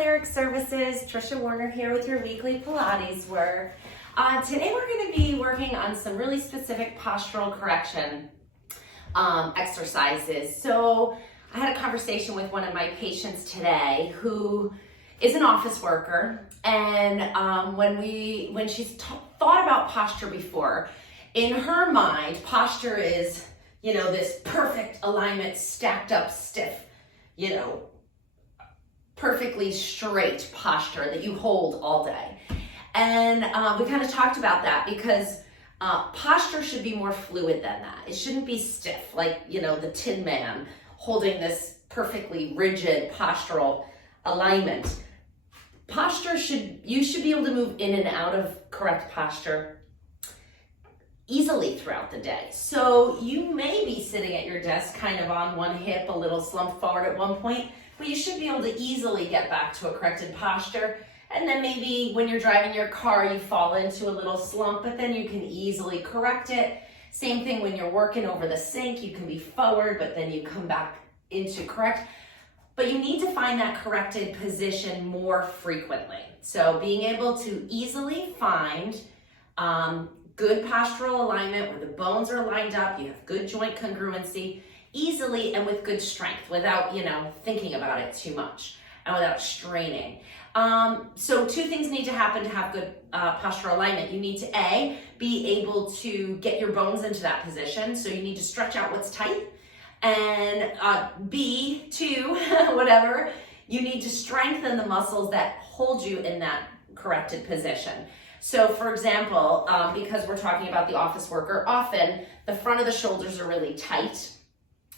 Lyric Services, Trisha Warner here with your weekly Pilates work. Today we're going to be working on some really specific postural correction exercises. So I had a conversation with one of my patients today who is an office worker, and when she's thought about posture before, in her mind, posture is, this perfect alignment, stacked up, stiff, perfectly straight posture that you hold all day. And we kind of talked about that because posture should be more fluid than that. It shouldn't be stiff like, the Tin Man holding this perfectly rigid postural alignment. You should be able to move in and out of correct posture easily throughout the day. So you may be sitting at your desk kind of on one hip, a little slumped forward at one point, but you should be able to easily get back to a corrected posture. And then maybe when you're driving your car, you fall into a little slump, but then you can easily correct it. Same thing when you're working over the sink, you can be forward, but then you come back into correct. But you need to find that corrected position more frequently. So being able to easily find good postural alignment where the bones are lined up, you have good joint congruency, easily and with good strength without, thinking about it too much and without straining. So two things need to happen to have good postural alignment. You need to A, be able to get your bones into that position. So you need to stretch out what's tight. And B, two, whatever, you need to strengthen the muscles that hold you in that corrected position. So for example, because we're talking about the office worker, often the front of the shoulders are really tight,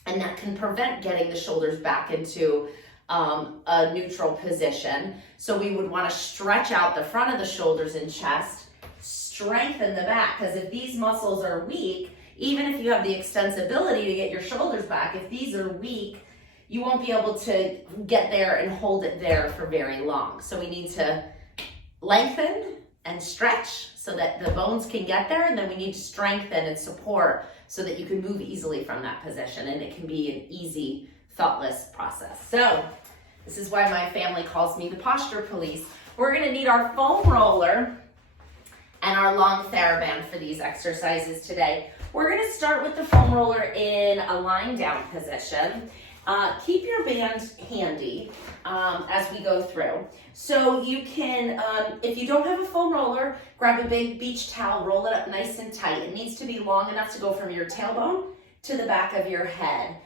and that can prevent getting the shoulders back into a neutral position. So we would want to stretch out the front of the shoulders and chest, strengthen the back, because if these muscles are weak, even if you have the extensibility to get your shoulders back, if these are weak, you won't be able to get there and hold it there for very long. So we need to lengthen and stretch so that the bones can get there, and then we need to strengthen and support so that you can move easily from that position, and it can be an easy, thoughtless process. So this is why my family calls me the posture police. We're gonna need our foam roller and our long TheraBand for these exercises today. We're gonna start with the foam roller in a lying down position. Keep your band handy as we go through. So you can, if you don't have a foam roller, grab a big beach towel, roll it up nice and tight. It needs to be long enough to go from your tailbone to the back of your head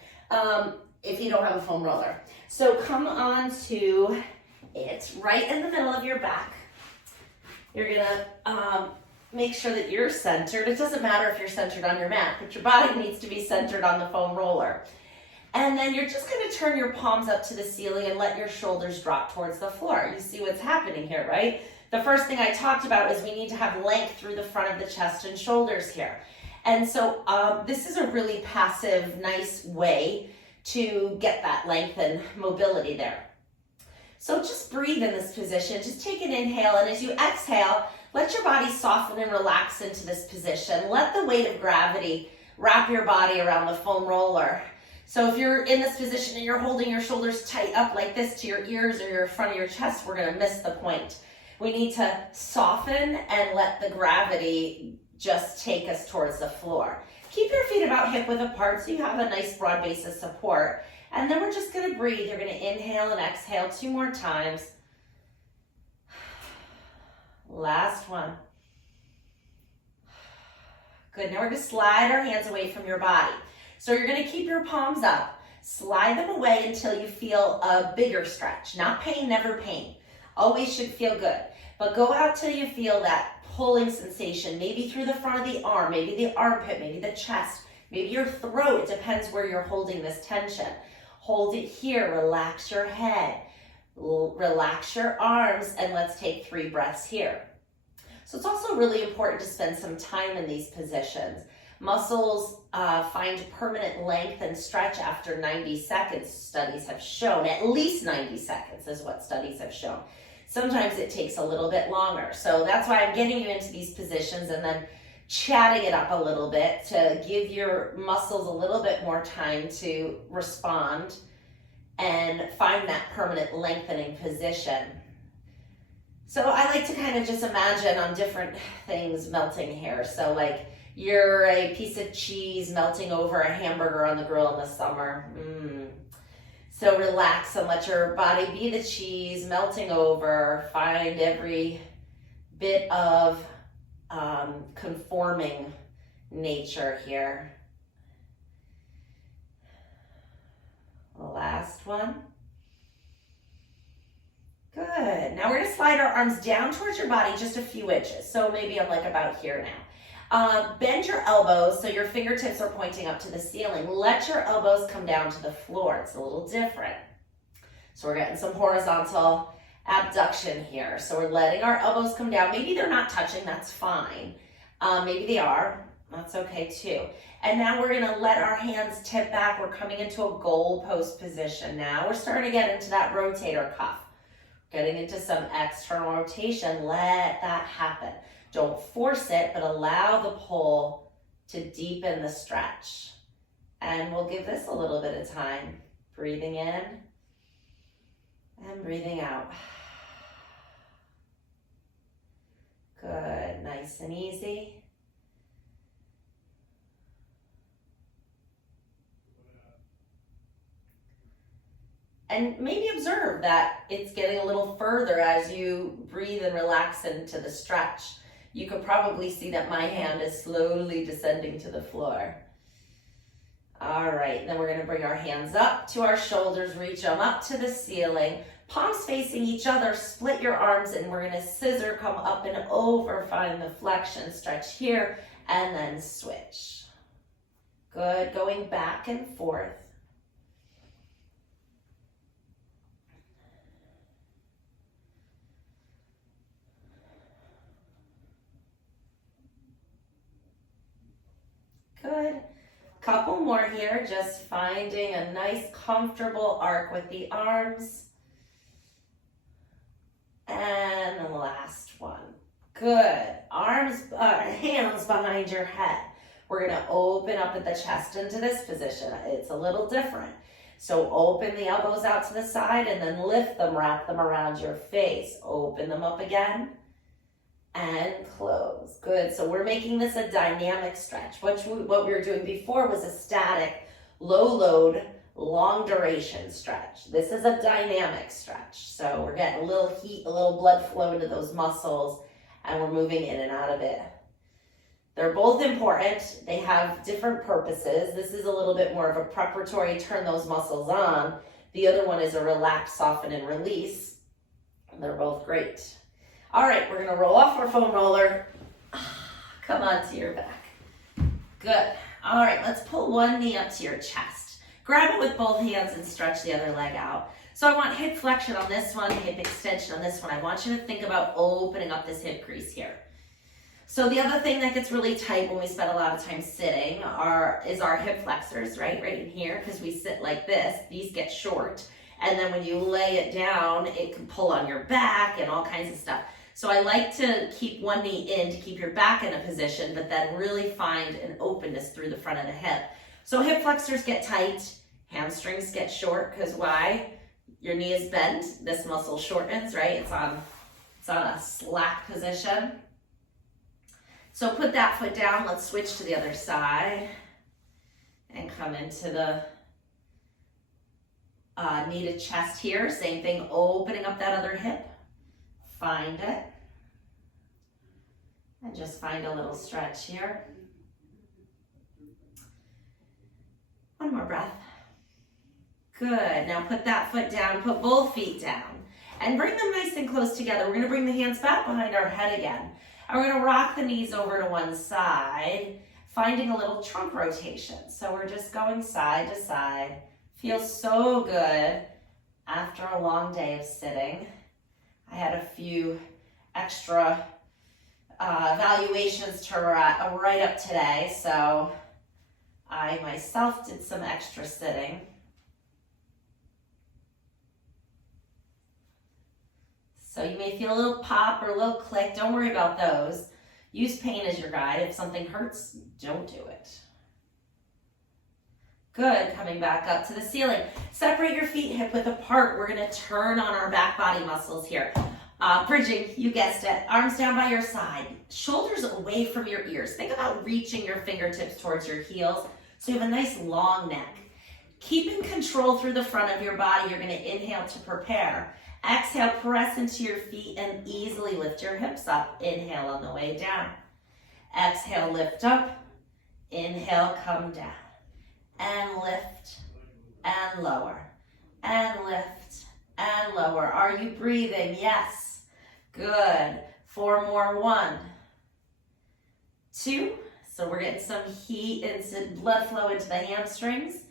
if you don't have a foam roller. So come on to it right in the middle of your back. You're gonna make sure that you're centered. It doesn't matter if you're centered on your mat, but your body needs to be centered on the foam roller. And then you're just gonna turn your palms up to the ceiling and let your shoulders drop towards the floor. You see what's happening here, right? The first thing I talked about is we need to have length through the front of the chest and shoulders here. And so this is a really passive, nice way to get that length and mobility there. So just breathe in this position. Just take an inhale, and as you exhale, let your body soften and relax into this position. Let the weight of gravity wrap your body around the foam roller. So if you're in this position and you're holding your shoulders tight up like this to your ears or your front of your chest, we're gonna miss the point. We need to soften and let the gravity just take us towards the floor. Keep your feet about hip width apart so you have a nice broad base of support. And then we're just gonna breathe. You're gonna inhale and exhale 2 more times. Last one. Good, now we're gonna slide our hands away from your body. So you're gonna keep your palms up, slide them away until you feel a bigger stretch. Not pain, never pain. Always should feel good. But go out till you feel that pulling sensation, maybe through the front of the arm, maybe the armpit, maybe the chest, maybe your throat. It depends where you're holding this tension. Hold it here, relax your head, relax your arms, and let's take 3 breaths here. So it's also really important to spend some time in these positions. Muscles find permanent length and stretch after 90 seconds, studies have shown. At least 90 seconds is what studies have shown. Sometimes it takes a little bit longer. So that's why I'm getting you into these positions and then chatting it up a little bit to give your muscles a little bit more time to respond and find that permanent lengthening position. So I like to kind of just imagine on different things melting here. So like you're a piece of cheese melting over a hamburger on the grill in the summer. So relax and let your body be the cheese melting over. Find every bit of conforming nature here. The last one. Good. Now we're going to slide our arms down towards your body just a few inches. So maybe I'm like about here now. Bend your elbows so your fingertips are pointing up to the ceiling. Let your elbows come down to the floor. It's a little different. So we're getting some horizontal abduction here. So we're letting our elbows come down. Maybe they're not touching. That's fine. Maybe they are. That's okay too. And now we're going to let our hands tip back. We're coming into a goalpost position now. We're starting to get into that rotator cuff. Getting into some external rotation. Let that happen. Don't force it, but allow the pull to deepen the stretch. And we'll give this a little bit of time. Breathing in and breathing out. Good, nice and easy. And maybe observe that it's getting a little further as you breathe and relax into the stretch. You could probably see that my hand is slowly descending to the floor. All right, then we're going to bring our hands up to our shoulders, reach them up to the ceiling, palms facing each other, split your arms, and we're going to scissor, come up and over, find the flexion, stretch here, and then switch. Good, going back and forth. Good. Couple more here, just finding a nice comfortable arc with the arms. And the last one. Good. Hands behind your head. We're going to open up at the chest into this position. It's a little different. So open the elbows out to the side and then lift them, wrap them around your face. Open them up again. And close. Good. So we're making this a dynamic stretch. What we were doing before was a static, low load, long duration stretch. This is a dynamic stretch. So we're getting a little heat, a little blood flow into those muscles, and we're moving in and out of it. They're both important. They have different purposes. This is a little bit more of a preparatory, turn those muscles on. The other one is a relax, soften, and release. And they're both great. All right, we're gonna roll off our foam roller. Come onto your back. Good. All right, let's pull one knee up to your chest. Grab it with both hands and stretch the other leg out. So I want hip flexion on this one, hip extension on this one. I want you to think about opening up this hip crease here. So the other thing that gets really tight when we spend a lot of time sitting is our hip flexors, right in here, because we sit like this. These get short, and then when you lay it down, it can pull on your back and all kinds of stuff. So I like to keep one knee in to keep your back in a position, but then really find an openness through the front of the hip. So hip flexors get tight, hamstrings get short, because why? Your knee is bent, this muscle shortens, right? It's on a slack position. So put that foot down, let's switch to the other side and come into the knee to chest here. Same thing, opening up that other hip. Find it. And just find a little stretch here. One more breath. Good. Now put that foot down, put both feet down, and bring them nice and close together. We're going to bring the hands back behind our head again. And we're going to rock the knees over to one side, finding a little trunk rotation. So we're just going side to side. Feels so good after a long day of sitting. I had a few extra evaluations to write up today, so I myself did some extra sitting. So you may feel a little pop or a little click. Don't worry about those. Use pain as your guide. If something hurts, don't do it. Good, coming back up to the ceiling. Separate your feet hip width apart. We're gonna turn on our back body muscles here. Bridging, you guessed it. Arms down by your side. Shoulders away from your ears. Think about reaching your fingertips towards your heels so you have a nice long neck. Keeping control through the front of your body. You're gonna inhale to prepare. Exhale, press into your feet and easily lift your hips up. Inhale on the way down. Exhale, lift up. Inhale, come down. And lift, and lower, and lift, and lower. Are you breathing? Yes. Good. 4 more. 1, 2. So we're getting some heat and blood flow into the hamstrings.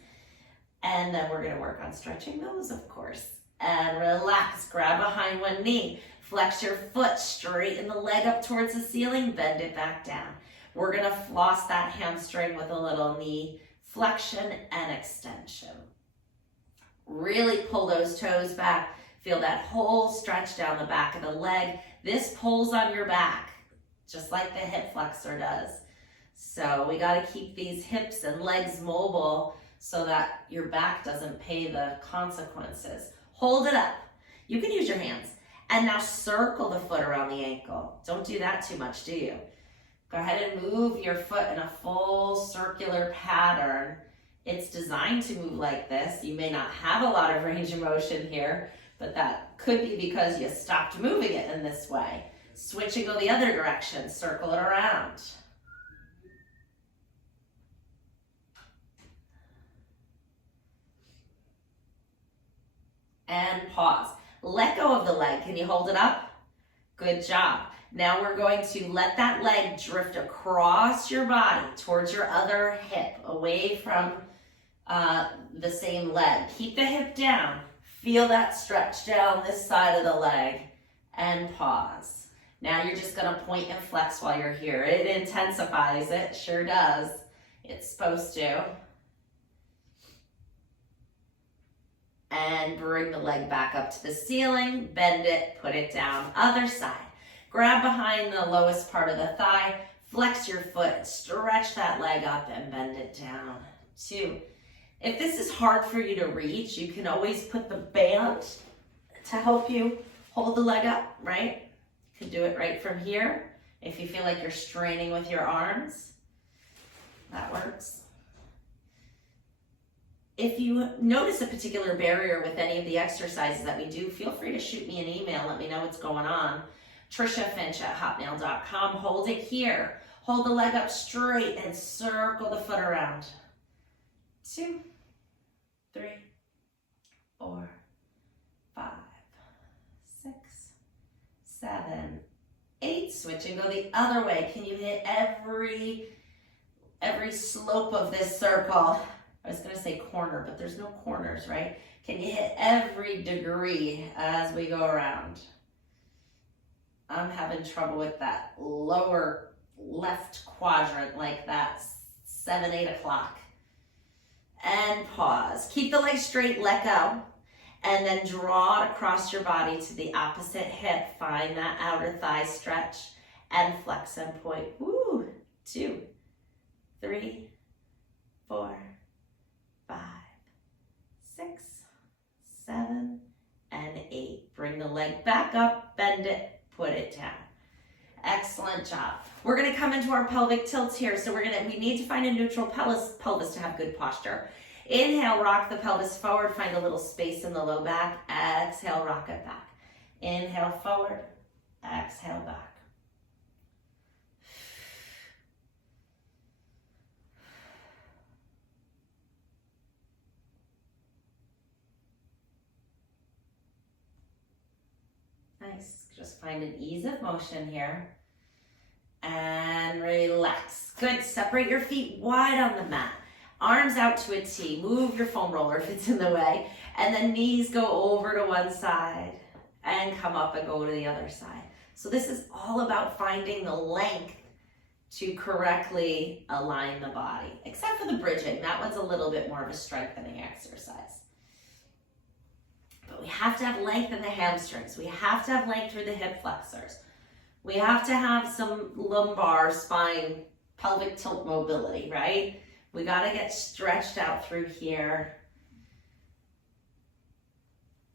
And then we're going to work on stretching those, of course. And relax. Grab behind one knee. Flex your foot, straighten the leg up towards the ceiling, bend it back down. We're going to floss that hamstring with a little knee flexion and extension. Really pull those toes back. Feel that whole stretch down the back of the leg. This pulls on your back, just like the hip flexor does. So we got to keep these hips and legs mobile so that your back doesn't pay the consequences. Hold it up. You can use your hands. And now circle the foot around the ankle. Don't do that too much, do you? Go ahead and move your foot in a full circular pattern. It's designed to move like this. You may not have a lot of range of motion here, but that could be because you stopped moving it in this way. Switch and go the other direction. Circle it around. And pause. Let go of the leg. Can you hold it up? Good job. Now we're going to let that leg drift across your body towards your other hip, away from the same leg. Keep the hip down. Feel that stretch down this side of the leg and pause. Now you're just going to point and flex while you're here. It intensifies, it sure does. It's supposed to. And bring the leg back up to the ceiling, bend it, put it down. Other side. Grab behind the lowest part of the thigh, flex your foot, stretch that leg up and bend it down. 2. If this is hard for you to reach, you can always put the band to help you hold the leg up, right? You can do it right from here. If you feel like you're straining with your arms, that works. If you notice a particular barrier with any of the exercises that we do, feel free to shoot me an email, let me know what's going on. TrishaFinch@hotmail.com. Hold it here. Hold the leg up straight and circle the foot around. 2, 3, 4, 5, 6, 7, 8. Switch and go the other way. Can you hit every slope of this circle? I was going to say corner, but there's no corners, right? Can you hit every degree as we go around? I'm having trouble with that lower left quadrant, like that 7, 8 o'clock. And pause. Keep the leg straight, let go. And then draw it across your body to the opposite hip. Find that outer thigh stretch and flex and point. Woo! 2, 3, 4, 5, 6, 7, and 8. Bring the leg back up, bend it, put it down. Excellent job. We're going to come into our pelvic tilts here. So we need to find a neutral pelvis to have good posture. Inhale, rock the pelvis forward, find a little space in the low back. Exhale, rock it back. Inhale, forward. Exhale, back. Nice. Just find an ease of motion here. And relax. Good. Separate your feet wide on the mat. Arms out to a T. Move your foam roller if it's in the way. And then knees go over to one side and come up and go to the other side. So this is all about finding the length to correctly align the body, except for the bridging. That one's a little bit more of a strengthening exercise. But we have to have length in the hamstrings. We have to have length through the hip flexors. We have to have some lumbar spine pelvic tilt mobility, right? We gotta get stretched out through here.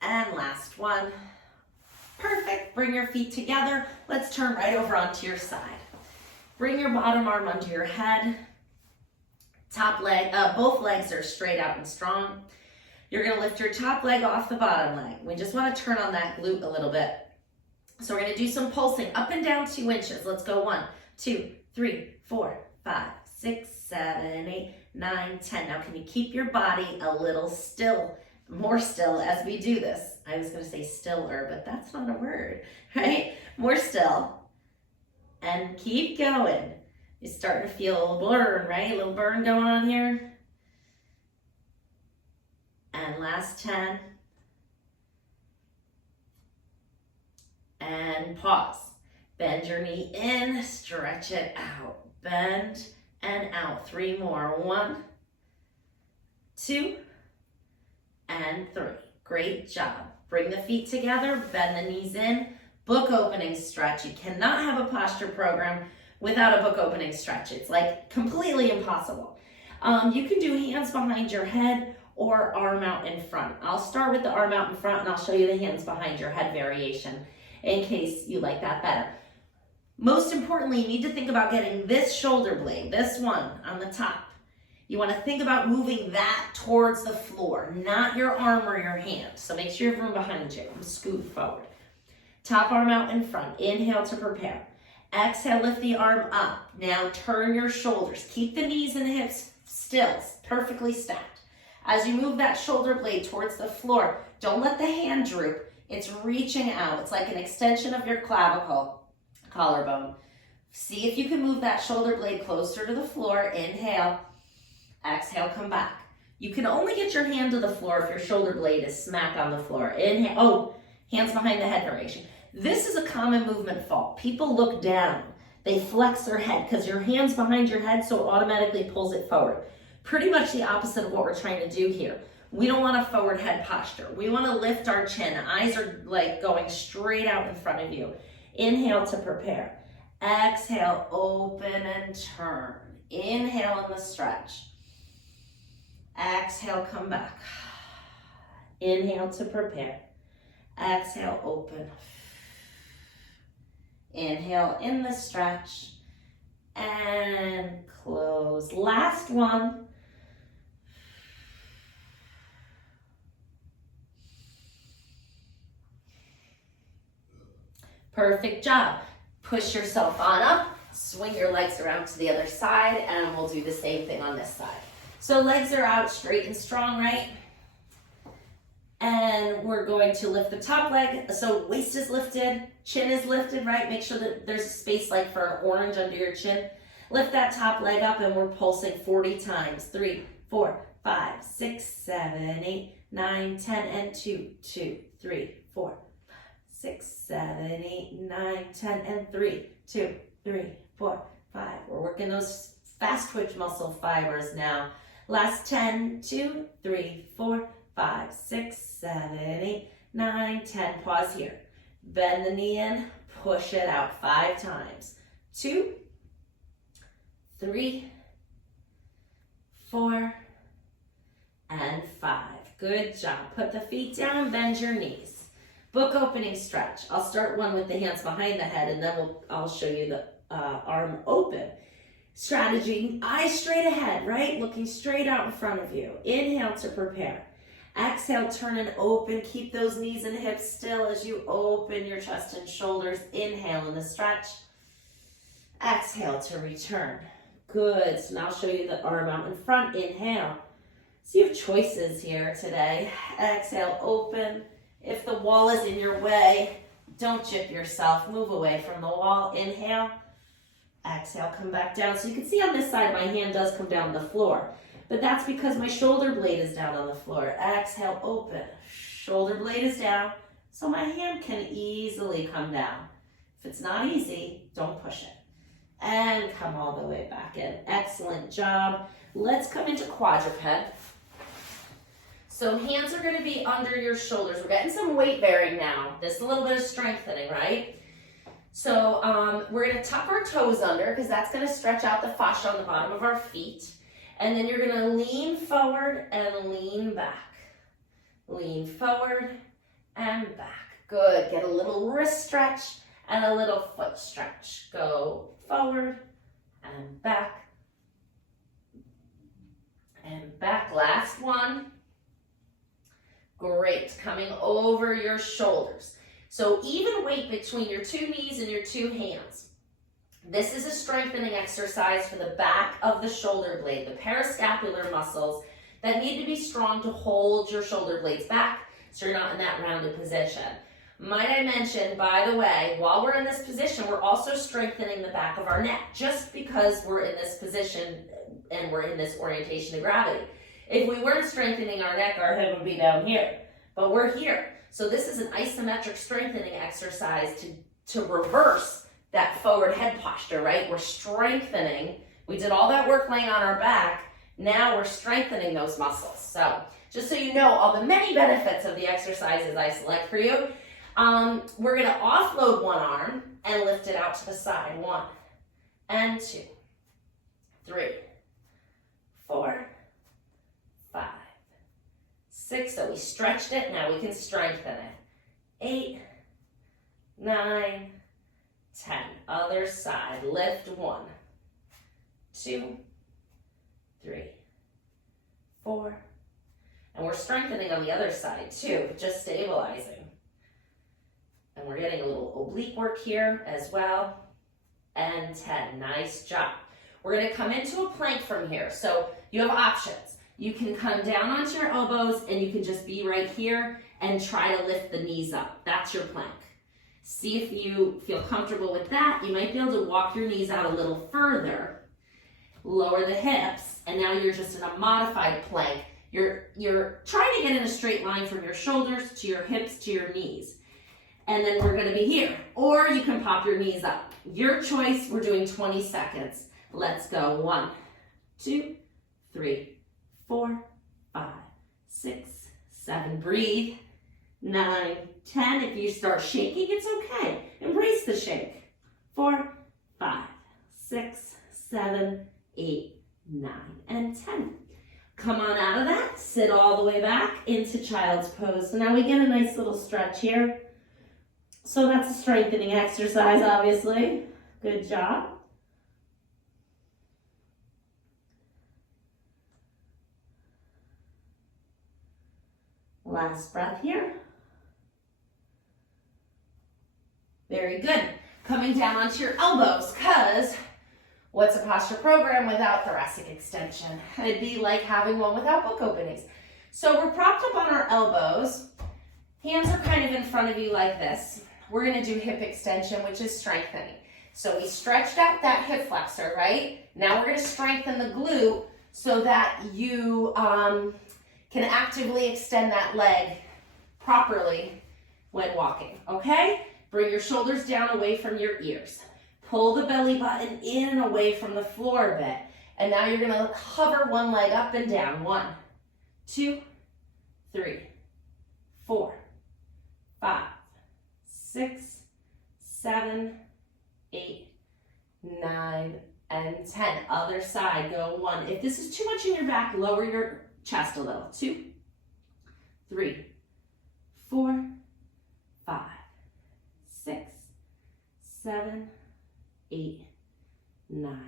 And last one. Perfect. Bring your feet together. Let's turn right over onto your side. Bring your bottom arm under your head. Top leg, both legs are straight out and strong. You're gonna lift your top leg off the bottom leg. We just wanna turn on that glute a little bit. So we're gonna do some pulsing up and down 2 inches. Let's go 1, 2, 3, 4, 5, 6, 7, 8, 9, 10. Now can you keep your body a little still, more still as we do this? I was gonna say stiller, but that's not a word, right? More still. And keep going. You're starting to feel a little burn, right? A little burn going on here. And last 10. And pause. Bend your knee in, stretch it out. Bend and out. 3 more. 1, 2, and 3. Great job. Bring the feet together, bend the knees in. Book opening stretch. You cannot have a posture program without a book opening stretch. It's like completely impossible. You can do hands behind your head or arm out in front. I'll start with the arm out in front and I'll show you the hands behind your head variation in case you like that better. Most importantly, you need to think about getting this shoulder blade, this one on the top. You want to think about moving that towards the floor, not your arm or your hand. So make sure you have room behind you. Scoot forward. Top arm out in front. Inhale to prepare. Exhale, lift the arm up. Now turn your shoulders. Keep the knees and the hips still, perfectly stacked. As you move that shoulder blade towards the floor, don't let the hand droop. It's reaching out. It's like an extension of your clavicle, collarbone. See if you can move that shoulder blade closer to the floor. Inhale. Exhale, come back. You can only get your hand to the floor if your shoulder blade is smack on the floor. Inhale. Oh, hands behind the head variation. This is a common movement fault. People look down. They flex their head because your hand's behind your head, so it automatically pulls it forward. Pretty much the opposite of what we're trying to do here. We don't want a forward head posture. We want to lift our chin. Eyes are like going straight out in front of you. Inhale to prepare. Exhale, open and turn. Inhale in the stretch. Exhale, come back. Inhale to prepare. Exhale, open. Inhale in the stretch. And close. Last one. Perfect job. Push yourself on up. Swing your legs around to the other side, and we'll do the same thing on this side. So legs are out straight and strong, right? And we're going to lift the top leg. So waist is lifted, chin is lifted, right? Make sure that there's a space like for an orange under your chin. Lift that top leg up and we're pulsing 40 times. 3, 4, 5, 6, 7, 8, 9, 10, and 2, 2, 3, 4, 6, 7, 8, 9, 10, and 3, 2, 3, 4, 5. We're working those fast twitch muscle fibers now. Last 10, 2, 3, 4, 5, 6, 7, 8, 9, 10. Pause here. Bend the knee in, push it out 5 times. 2, 3, 4, and 5. Good job. Put the feet down, bend your knees. Book opening stretch. I'll start one with the hands behind the head and then I'll show you the arm open. Strategy, eyes straight ahead, right? Looking straight out in front of you. Inhale to prepare. Exhale, turn and open. Keep those knees and hips still as you open your chest and shoulders. Inhale in the stretch. Exhale to return. Good. So now I'll show you the arm out in front. Inhale. So you have choices here today. Exhale, open. If the wall is in your way, don't chip yourself. Move away from the wall. Inhale. Exhale, come back down. So you can see on this side, my hand does come down the floor. But that's because my shoulder blade is down on the floor. Exhale, open. Shoulder blade is down, so my hand can easily come down. If it's not easy, don't push it. And come all the way back in. Excellent job. Let's come into quadruped. So hands are going to be under your shoulders. We're getting some weight bearing now. This is a little bit of strengthening, right? So we're going to tuck our toes under because that's going to stretch out the fascia on the bottom of our feet. And then you're gonna lean forward and lean back. Lean forward and back. Good, get a little wrist stretch and a little foot stretch. Go forward and back. And back, last one. Great, coming over your shoulders. So even weight between your two knees and your two hands. This is a strengthening exercise for the back of the shoulder blade, the parascapular muscles that need to be strong to hold your shoulder blades back so you're not in that rounded position. Might I mention, by the way, while we're in this position, we're also strengthening the back of our neck just because we're in this position and we're in this orientation of gravity. If we weren't strengthening our neck, our head would be down here, but we're here. So this is an isometric strengthening exercise to reverse that forward head posture, right? We're strengthening. We did all that work laying on our back. Now we're strengthening those muscles. So just so you know all the many benefits of the exercises I select for you, we're gonna offload one arm and lift it out to the side. 1 and 2, 3, 4, 5, 6. So we stretched it, now we can strengthen it. 8, 9, 10. Other side, lift 1, 2, 3, 4. And we're strengthening on the other side too, just stabilizing. And we're getting a little oblique work here as well. And 10, nice job. We're gonna come into a plank from here. So you have options. You can come down onto your elbows and you can just be right here and try to lift the knees up. That's your plank. See if you feel comfortable with that. You might be able to walk your knees out a little further, lower the hips, and now you're just in a modified plank. You're trying to get in a straight line from your shoulders to your hips to your knees. And then we're gonna be here. Or you can pop your knees up. Your choice, we're doing 20 seconds. Let's go. 1, 2, 3, 4, 5, 6, 7. Breathe. 9, 10. If you start shaking, it's okay. Embrace the shake. 4, 5, 6, 7, 8, 9, and 10. Come on out of that. Sit all the way back into child's pose. So now we get a nice little stretch here. So that's a strengthening exercise, obviously. Good job. Last breath here. Very good. Coming down onto your elbows, because what's a posture program without thoracic extension? It'd be like having one without book openings. So we're propped up on our elbows. Hands are kind of in front of you like this. We're gonna do hip extension, which is strengthening. So we stretched out that hip flexor, right? Now we're gonna strengthen the glute so that you can actively extend that leg properly when walking, okay? Bring your shoulders down away from your ears. Pull the belly button in and away from the floor a bit. And now you're gonna hover one leg up and down. 1, 2, 3, 4, 5, 6, 7, 8, 9, and 10. Other side, go 1. If this is too much in your back, lower your chest a little. 2, 3, 4, 5, 6, 7, 8, 9,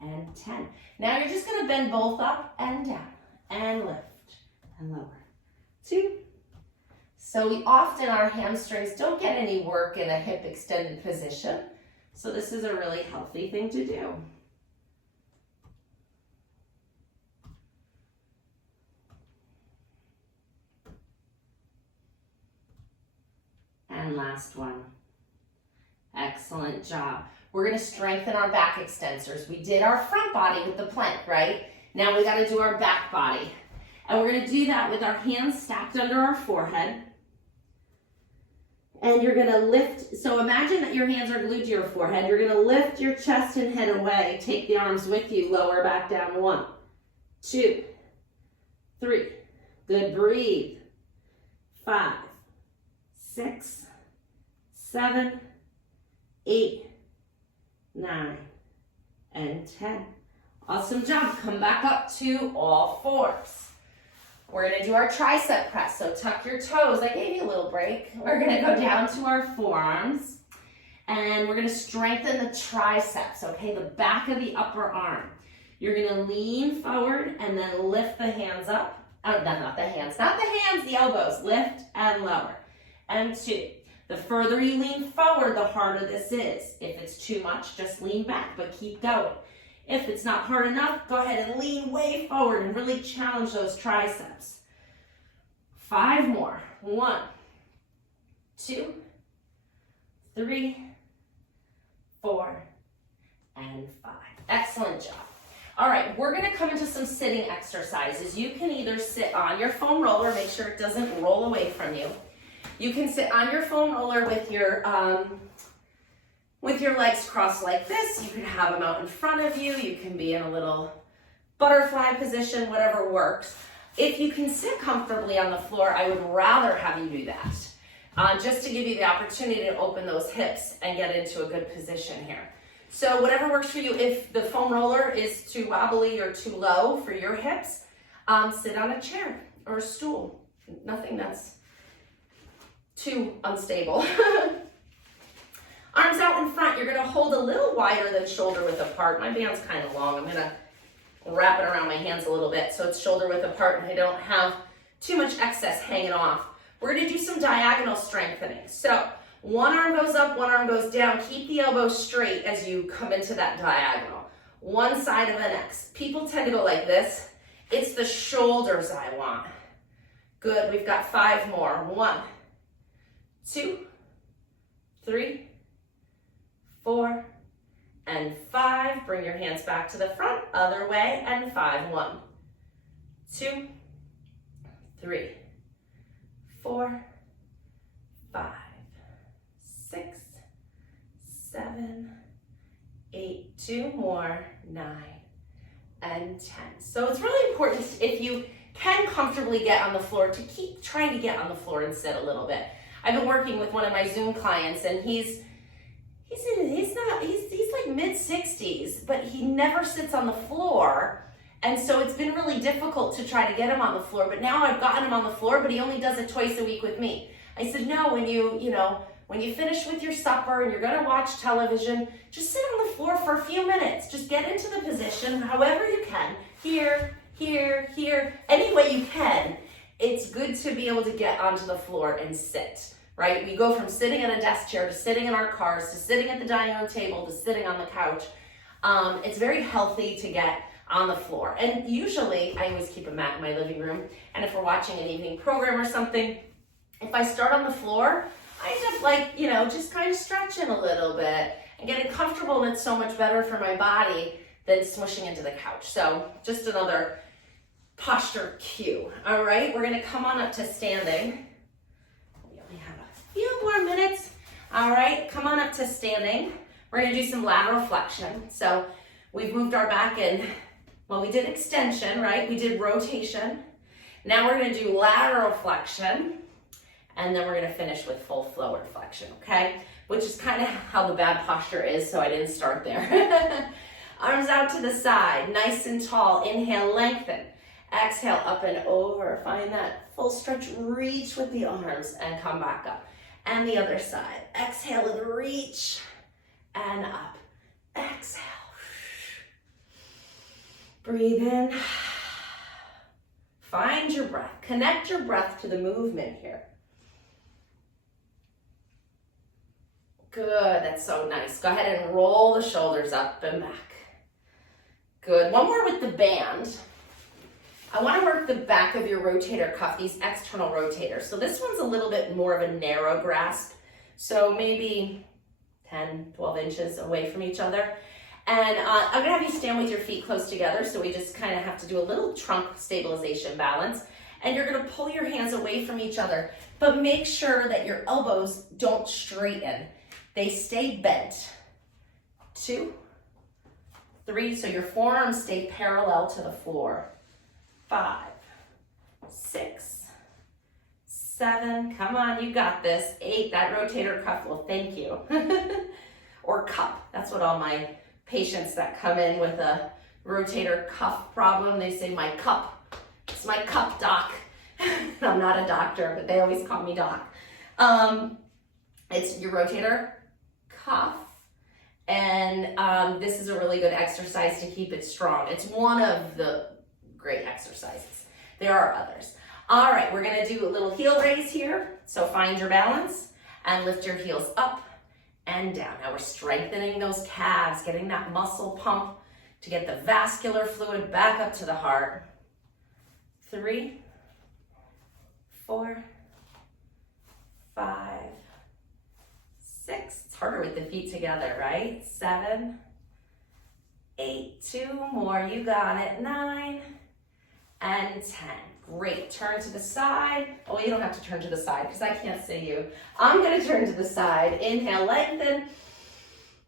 and 10. Now you're just gonna bend both up and down and lift and lower. 2. So we often, our hamstrings don't get any work in a hip extended position. So this is a really healthy thing to do. And last one. Excellent job. We're gonna strengthen our back extensors. We did our front body with the plank, right? Now we gotta do our back body. And we're gonna do that with our hands stacked under our forehead. And you're gonna lift, so imagine that your hands are glued to your forehead. You're gonna lift your chest and head away. Take the arms with you, lower back down. 1, 2, 3. Good, breathe. 5, 6, 7, 8, 9, and 10. Awesome job. Come back up to all fours. We're gonna do our tricep press, so tuck your toes. I gave you a little break. We're gonna go down to our forearms, and we're gonna strengthen the triceps, okay, the back of the upper arm. You're gonna lean forward and then lift the hands up. Oh, no, not the hands, the elbows. Lift and lower. And 2. The further you lean forward, the harder this is. If it's too much, just lean back, but keep going. If it's not hard enough, go ahead and lean way forward and really challenge those triceps. 5 more. 1, 2, 3, 4, and 5. Excellent job. All right, we're gonna come into some sitting exercises. You can either sit on your foam roller, make sure it doesn't roll away from you. You can sit on your foam roller with your legs crossed like this. You can have them out in front of you. You can be in a little butterfly position, whatever works. If you can sit comfortably on the floor, I would rather have you do that, just to give you the opportunity to open those hips and get into a good position here. So whatever works for you. If the foam roller is too wobbly or too low for your hips, sit on a chair or a stool. Nothing that's too unstable. Arms out in front. You're gonna hold a little wider than shoulder width apart. My band's kind of long. I'm gonna wrap it around my hands a little bit so it's shoulder width apart and I don't have too much excess hanging off. We're gonna do some diagonal strengthening. So one arm goes up, one arm goes down. Keep the elbows straight as you come into that diagonal. One side of the next. People tend to go like this. It's the shoulders I want. Good, we've got 5 more. 1, 2, 3, 4, and 5. Bring your hands back to the front, other way, and 5. 1, 2, 3, 4, 5, 6, 7, 8, 2 more, 9, and 10. So it's really important, if you can comfortably get on the floor, to keep trying to get on the floor and sit a little bit. I've been working with one of my Zoom clients, and he's like mid-60s, but he never sits on the floor. And so it's been really difficult to try to get him on the floor. But now I've gotten him on the floor, but he only does it twice a week with me. I said, no, when you finish with your supper and you're gonna watch television, just sit on the floor for a few minutes. Just get into the position however you can. Here, here, here, any way you can. It's good to be able to get onto the floor and sit. Right? We go from sitting in a desk chair to sitting in our cars to sitting at the dining room table to sitting on the couch. It's very healthy to get on the floor. And usually, I always keep a mat in my living room. And if we're watching an evening program or something, if I start on the floor, I just just kind of stretching a little bit and getting comfortable, and it's so much better for my body than smushing into the couch. So just another posture cue. All right, we're gonna come on up to standing. Few more minutes. All right, come on up to standing. We're gonna do some lateral flexion. So we've moved our back in. Well, we did extension, right? We did rotation. Now we're gonna do lateral flexion, and then we're gonna finish with full forward flexion, okay? Which is kind of how the bad posture is, so I didn't start there. Arms out to the side, nice and tall. Inhale, lengthen. Exhale, up and over. Find that full stretch, reach with the arms, and come back up. And the other side. Exhale and reach and up. Exhale. Breathe in. Find your breath. Connect your breath to the movement here. Good, that's so nice. Go ahead and roll the shoulders up and back. Good, one more with the band. I want to work the back of your rotator cuff, these external rotators. So this one's a little bit more of a narrow grasp. So maybe 10, 12 inches away from each other. And I'm gonna have you stand with your feet close together. So we just kind of have to do a little trunk stabilization balance. And you're gonna pull your hands away from each other, but make sure that your elbows don't straighten. They stay bent. 2, 3, so your forearms stay parallel to the floor. 5, 6, 7, come on, you got this. 8, that rotator cuff will thank you. Or cup, that's what all my patients that come in with a rotator cuff problem. They say my cup, it's my cup, doc. I'm not a doctor, but they always call me doc. It's your rotator cuff. And this is a really good exercise to keep it strong. It's one of the great exercises. There are others. All right, we're gonna do a little heel raise here. So find your balance and lift your heels up and down. Now we're strengthening those calves, getting that muscle pump to get the vascular fluid back up to the heart. 3, 4, 5, 6. It's harder with the feet together, right? 7, 8, 2 more, you got it. 9 and 10. Great, turn to the side. Oh, you don't have to turn to the side because I can't see you. I'm gonna turn to the side. Inhale, lengthen,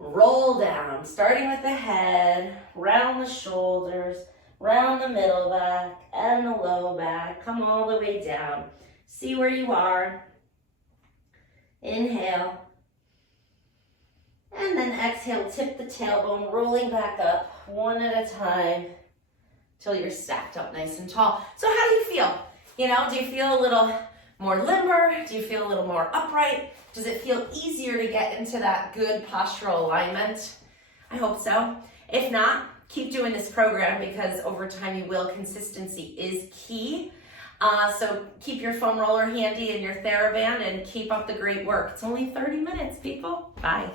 roll down, starting with the head, round the shoulders, round the middle back and the low back. Come all the way down. See where you are. Inhale. And then exhale, tip the tailbone, rolling back up one at a time till you're stacked up nice and tall. So how do you feel? You know, do you feel a little more limber? Do you feel a little more upright? Does it feel easier to get into that good postural alignment? I hope so. If not, keep doing this program because over time you will. Consistency is key. So keep your foam roller handy and your TheraBand and keep up the great work. It's only 30 minutes, people. Bye.